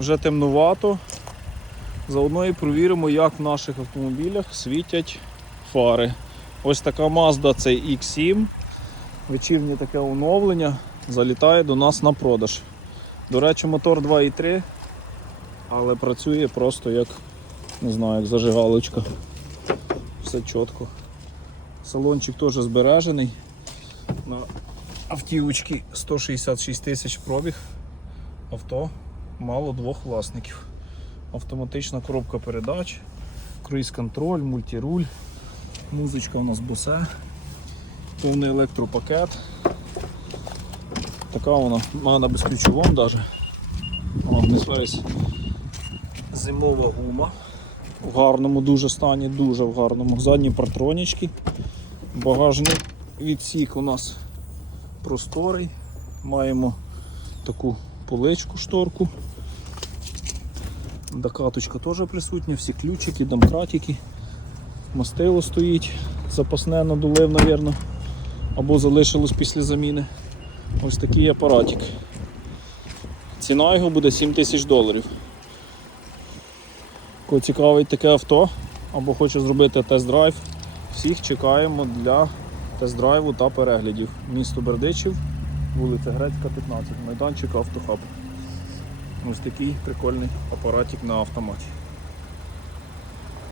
Вже темнувато. Заодно і провіримо, як в наших автомобілях світять фари. Ось така Mazda це X7. Вечірнє таке оновлення залітає до нас на продаж. До речі, мотор 2.3, але працює просто як, не знаю, як зажигалочка. Все чітко. Салончик теж збережений. На автівочці 166 тисяч пробіг. Авто мало двох власників. Автоматична коробка передач, круїз-контроль, мультируль, музичка у нас босе, повний електропакет. Така вона, вона безключовом навіть. Весь зимова гума. В гарному дуже стані, дуже в гарному. Задні партронічки. Багажний відсік у нас просторий. Маємо таку поличку, шторку. Докаточка теж присутня, всі ключики, домкратики. Мастило стоїть, запасне надулив, мабуть, або залишилось після заміни. Ось такий апаратик. Ціна його буде 7 тисяч доларів. Кого цікавить таке авто або хоче зробити тест-драйв, всіх чекаємо для тест-драйву та переглядів. Місто Бердичів, вулиця Грецька, 15, майданчик Автохаб. Ось такий прикольний апаратик на автоматі.